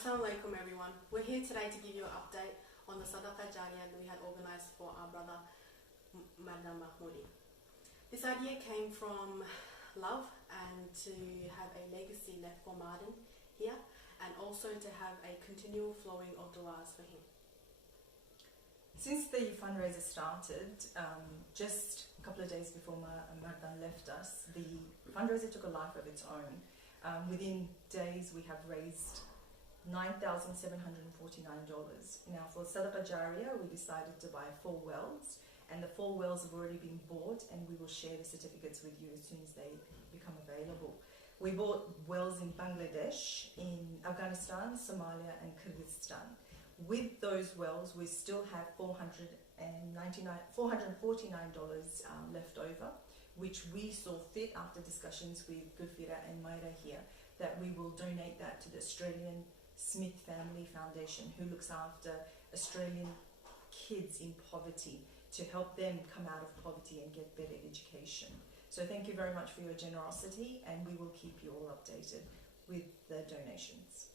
Assalamualaikum everyone. We're here today to give you an update on the Sadaqah Jariyah that we had organised for our brother Marden Mahmodi. This idea came from love and to have a legacy left for Marden here, and also to have a continual flowing of du'as for him. Since the fundraiser started, just a couple of days before Marden left us, the fundraiser took a life of its own. Within days we have raised $9,749. Now for Sadaqah Jariyah we decided to buy 4 wells, and the 4 wells have already been bought, and we will share the certificates with you as soon as they become available. We bought wells in Bangladesh, in Afghanistan, Somalia and Kyrgyzstan. With those wells we still have $449 left over, which we saw fit after discussions with Gulfira and Mayra here, that we will donate that to the Australian Smith Family Foundation, who looks after Australian kids in poverty, to help them come out of poverty and get better education. So thank you very much for your generosity, and we will keep you all updated with the donations.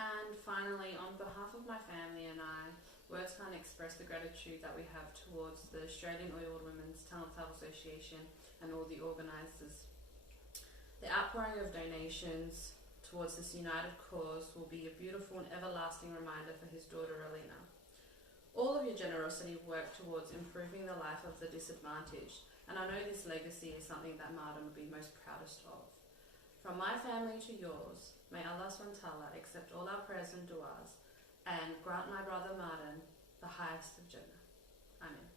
And finally, on behalf of my family and I, words can't express the gratitude that we have towards the Australian Oiled Women's Talent Association and all the organisers. The outpouring of donations towards this united cause will be a beautiful and everlasting reminder for his daughter Alina. All of your generosity work towards improving the life of the disadvantaged, and I know this legacy is something that Marden will be most proudest of. From my family to yours, may Allah SWT accept all our prayers and du'as and grant my brother Marden the highest of Jannah. Ameen.